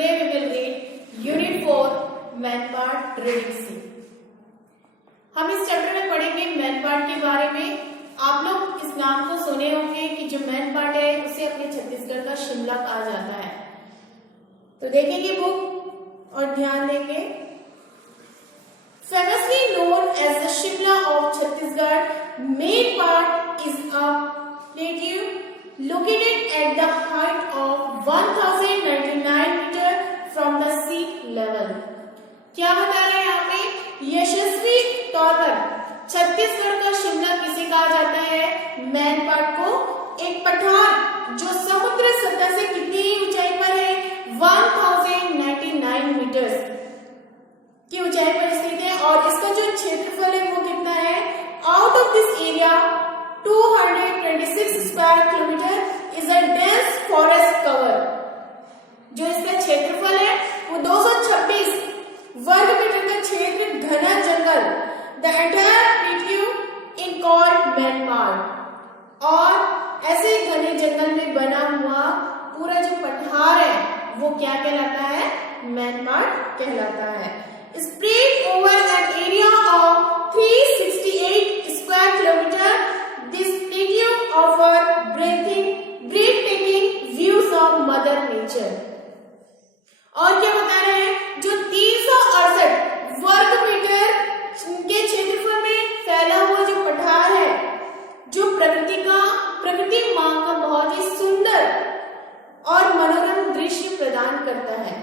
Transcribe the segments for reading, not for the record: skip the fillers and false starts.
Today we will read Unit 4 main part reading C. हम इस chapter में पढ़ेंगे मैन पार्ट के बारे में। आप लोग इस नाम को सुने होंगे कि जो मैन पार्ट है उसे अपने छत्तीसगढ़ का शिमला कहा जाता है। तो देखेंगे बुक और ध्यान देंगे। Famously known as the Shimla of Chhattisgarh, Main Part is a plateau located at the height of 1099 meters from the sea level. क्या बता रहे हैं यहाँ पे? यशस्वी तौर पर छत्तीसगढ़ का शिमला किसे कहा जाता है? मैन पार्ट को। एक पठार जो समुद्र सतह से कितनी ऊंचाई पर है? 1099 मीटर्स की ऊंचाई पर स्थित है और इसका जो क्षेत्रफल है वो कितना है? Out of this area 226 square kilometre is a dense forest cover. जो इसका क्षेत्रफल है वो 226 वर्ग मीटर का क्षेत्र घना जंगल, the entire plateau in called Mainpat. और ऐसे घने जंगल में बना हुआ पूरा जो पठार है वो क्या कहलाता है? मैन पार्ट कहलाता है। Spread over an area of 368 square kilometer, this plateau offers breathtaking views of Mother Nature. और क्या बता रहे हैं? जो 368 वर्ग मीटर के क्षेत्रफल में फैला हुआ जो पठार है, जो प्रकृति माँ का बहुत ही सुंदर और मनोरम दृश्य प्रदान करता है।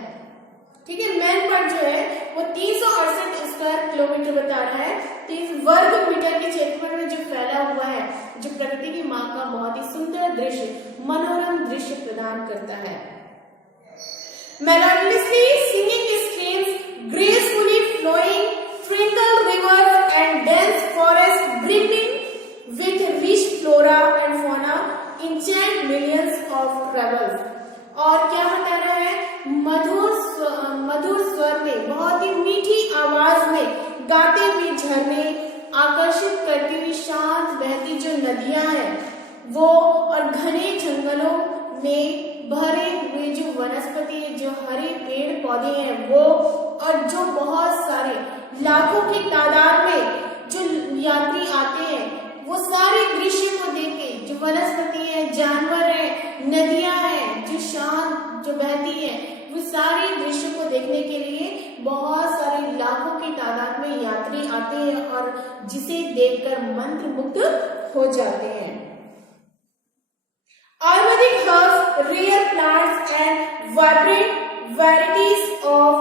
ठीक है, मैन पार्ट जो है वो 368 स्क्वायर किलोमीटर बता रहा है। 30 वर्ग मीटर के क्षेत्रफल में जो फैला हुआ है, जो प्रकृति की माँ का बहुत ही सुंदर दृश्य, मनोरम दृश्य प्रदान करता है। Melodiously singing streams, gracefully flowing, tranquil rivers and dense forests brimming with rich flora and fauna enchant millions of travelers. और क्या बता रहा है? मधुर स्वर में, बहुत ही मीठी आवाज में गाते हुए झरने, आकर्षित करती हुई शांत बहती जो नदियां हैं वो, और घने जंगलों में भरे हुए जो वनस्पति है, जो हरे पेड़ पौधे हैं वो, और जो बहुत सारे लाखों की तादाद में जो यात्री आते हैं वो सारे दृश्य को देख के, जो वनस्पति है, जानवर है, नदियां हैं जो शांत जो बहती है, वो सारे दृश्य को देखने के लिए बहुत सारे लाखों की तादाद में यात्री आते हैं और जिसे देखकर मंत्रमुग्ध हो जाते हैं। Ayurvedic herbs, rare plants and vibrant varieties of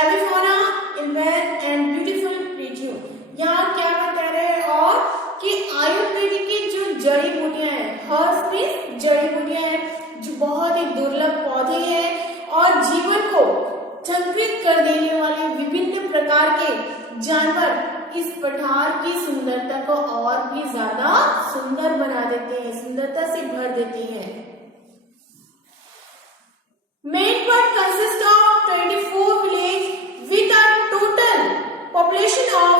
avifauna invent and beautiful plateau. यहाँ क्या बता रहे हैं? और कि आयुर्वेदिक की जो जड़ी बूटियां हैं, हर्ब्स में जड़ी बूटियां हैं, जो बहुत ही दुर्लभ पौधे हैं और जीवन को चंकित कर देने वाले विभिन्न प्रकार के जानवर इस पठार की सुंदरता को और भी ज्यादा सुंदर बना देते हैं, सुंदरता से भर देते हैं। Main part consists of 24 villages with a total population of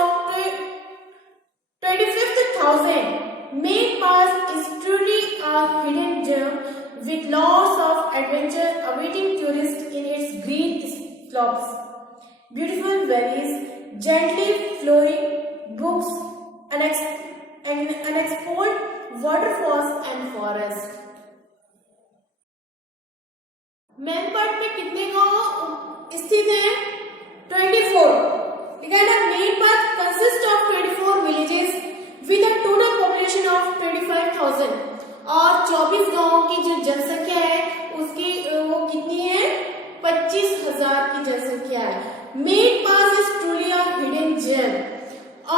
25,000. Main part is truly a hidden gem with lots of adventure awaiting tourists in its green slopes, beautiful valleys, gently flowing brooks, unexplored waterfalls and forests. Man part में कितने गांव स्थित हैं? 24। ठीक है ना? Main part consist of 24 villages with a total population of 25,000 और 24 गांवों की जो जनसंख्या है उसकी वो कितनी है? 25,000 की जनसंख्या है। Mainpat is truly a hidden gem.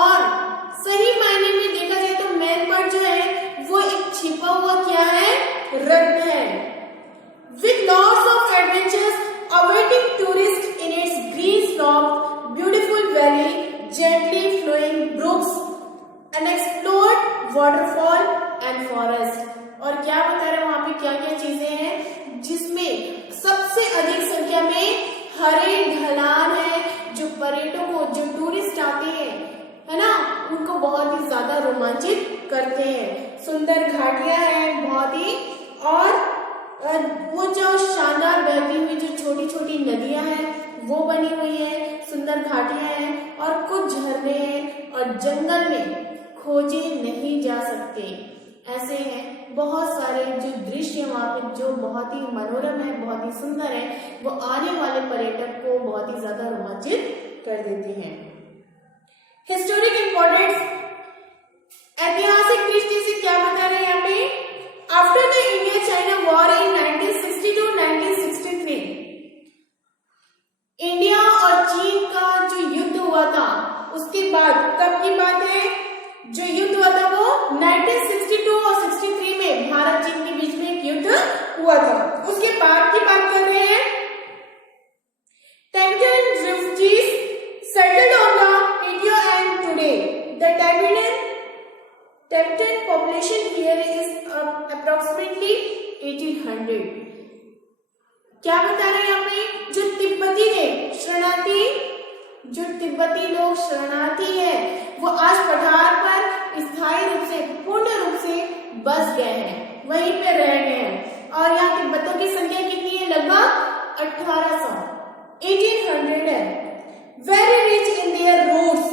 और सही मायने में देखा जाए तो मैन पार्ट जो है वो एक छिपा हुआ क्या है? रत्न है। With lots of adventures awaiting tourists in its green slope, beautiful valley, gently flowing brooks, unexplored waterfall and forest. और क्या बता रहे हैं वहां पे क्या क्या चीजें हैं? जिसमें सबसे अधिक संख्या में हरे ढलान है, जो पर्यटकों, जो टूरिस्ट आते हैं, है ना, उनको बहुत ही ज्यादा रोमांचित करते हैं। सुंदर घाटियां हैं बहुत ही, और वो जो शानदार बहती हुई जो छोटी छोटी घाटियां हैं और कुछ झरने हैं और जंगल में खोजे नहीं जा सकते। ऐसे हैं बहुत सारे जो दृश्य वहाँ पे जो बहुत ही मनोरम है, बहुत ही सुंदर है, वो आने वाले पर्यटक को बहुत ही ज्यादा रोमांचित कर देते हैं। हिस्टोरिक इंपॉर्टेंस, ऐतिहासिक दृष्टि से क्या बता रहे हैं यहाँ पे? After the India China war in 1962-1963, India और चीन का जो युद्ध हुआ था, उसके बाद कब की बात है? जो युद्ध हुआ था वो 1962 और 63 में भारत चीन के बीच में एक युद्ध हुआ था। उसके बाद की बात कर रहे हैं। Tibetan refugees settled on the India and today the Tibetan population here is approximately 1800। क्या बता रहे हैं यहाँ पे? जो तिब्बती ने शरणार्थी, जो तिब्बती लोग शरणार्थी है, वो आज पठार पर स्थायी रूप से, पूर्ण रूप से बस गए हैं, वहीं पे रह गए हैं। और यहाँ तिब्बतों की संख्या कितनी है? लगभग 1800 है। Very rich in their roots,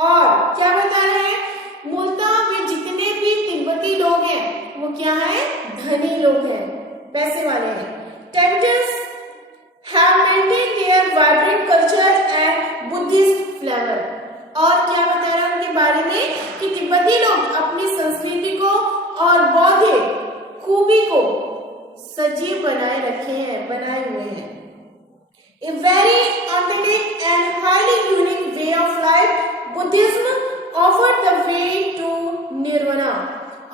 और क्या बता रहे हैं? मूलतः वे जितने भी तिब्बती लोग हैं वो क्या है? धनी लोग हैं, पैसे वाले हैं। Tibetans have maintained their vibrant culture and Buddhist flavor। और क्या बता रहे हैं उनके बारे में कि तिब्बती लोग अपनी संस्कृति को और बौद्ध खूबी को सजीव बनाए रखे हैं, बनाए हुए हैं। A very authentic and highly unique way of life, Buddhism offered the way to nirvana।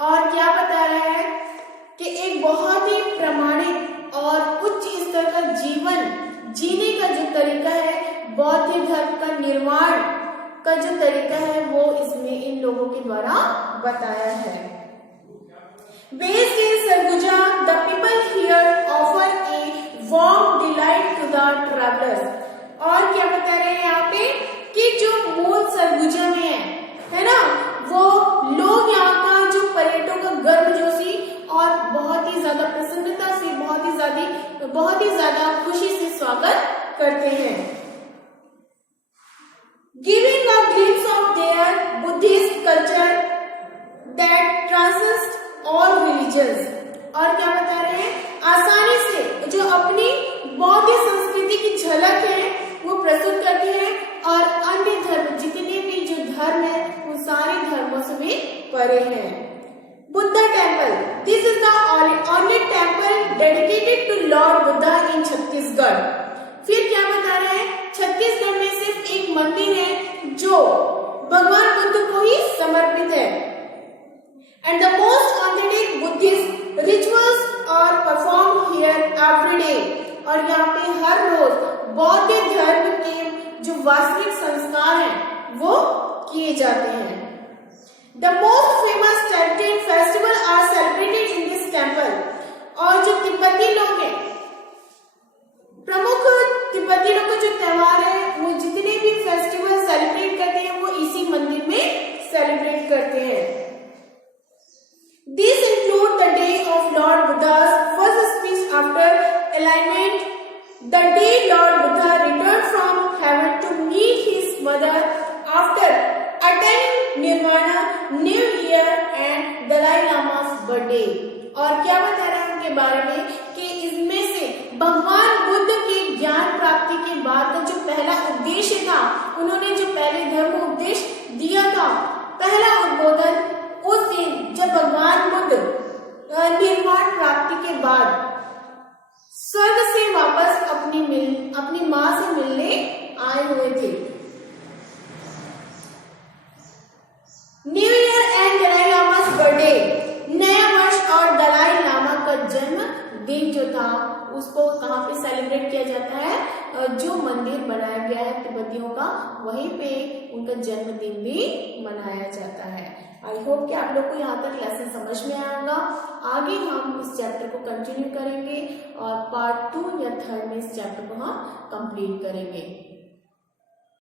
और क्या बता रहे हैं कि एक बहुत ही प्रमाणिक और उच्च स्तर का जीवन जीने का जो तरीका है, बौद्ध धर्म का निर्माण का जो तरीका है, वो इसमें इन लोगों के द्वारा बताया है। Based in Sarguja, the people here offer a warm delight to the travelers। और क्या बता रहे हैं यहाँ पे कि जो मूल सरगुजा में है ना, वो लोग यहाँ का जो पर्यटकों का गर्मजोशी और बहुत ही ज्यादा प्रसन्नता से, बहुत ही ज्यादा खुशी से स्वागत करते हैं। Giving a glimpse of their Buddhist culture that transcends all religions। और क्या बता रहे हैं? आसानी से जो अपनी बौद्ध संस्कृति की झलक है वो प्रस्तुत करते हैं और अन्य धर्म, जितने भी जो धर्म है, वो सारे धर्मों से भी परे हैं। Buddha temple, this is the only temple dedicated to lord Buddha in Chhattisgarh. फिर क्या बता रहे हैं? छत्तीसगढ़ में सिर्फ एक मंदिर है जो भगवान बुद्ध को ही समर्पित है। And the most authentic Buddhist rituals are performed here every day. और यहाँ पे हर रोज बौद्ध धर्म के जो वास्तविक संस्कार हैं वो किए जाते हैं। The most famous Tibetan festival are celebrated in this temple। और जो तिब्बती लोग हैं, प्रमुख तिब्बती लोग का जो त्योहार है, वो जितने भी फेस्टिवल सेलिब्रेट करते हैं वो इसी मंदिर में सेलिब्रेट करते हैं। These include the day of Lord Buddha's first speech after enlightenment, the day Lord Buddha returned from heaven to meet his mother after attaining nirvana, New Year and Dalai Lama's birthday। और क्या बता रहे हैं उनके बारे में कि इसमें से भगवान बुद्ध के ज्ञान प्राप्ति के बाद का जो पहला उद्देश्य था, उन्होंने जो पहले धर्म उपदेश दिया था, पहला उद्बोधन, उस दिन जब भगवान बुद्ध निर्वाण प्राप्ति के बाद स्वर्ग से वापस अपनी माँ से मिलने आए हुए थे। New year and Dalai Lama's birthday, नया वर्ष और दलाई लामा का जन्म दिन जो था उसको कहाँ पे सेलिब्रेट किया जाता है? जो मंदिर बनाया गया है तिब्बतियों का, वहीं पे उनका जन्मदिन भी मनाया जाता है। आई होप कि आप लोग को यहाँ तक लेसन समझ में आएगा। आगे हम इस चैप्टर को कंटिन्यू करेंगे और पार्ट 2 या 3 में इस चैप्टर को हम कंप्लीट करेंगे।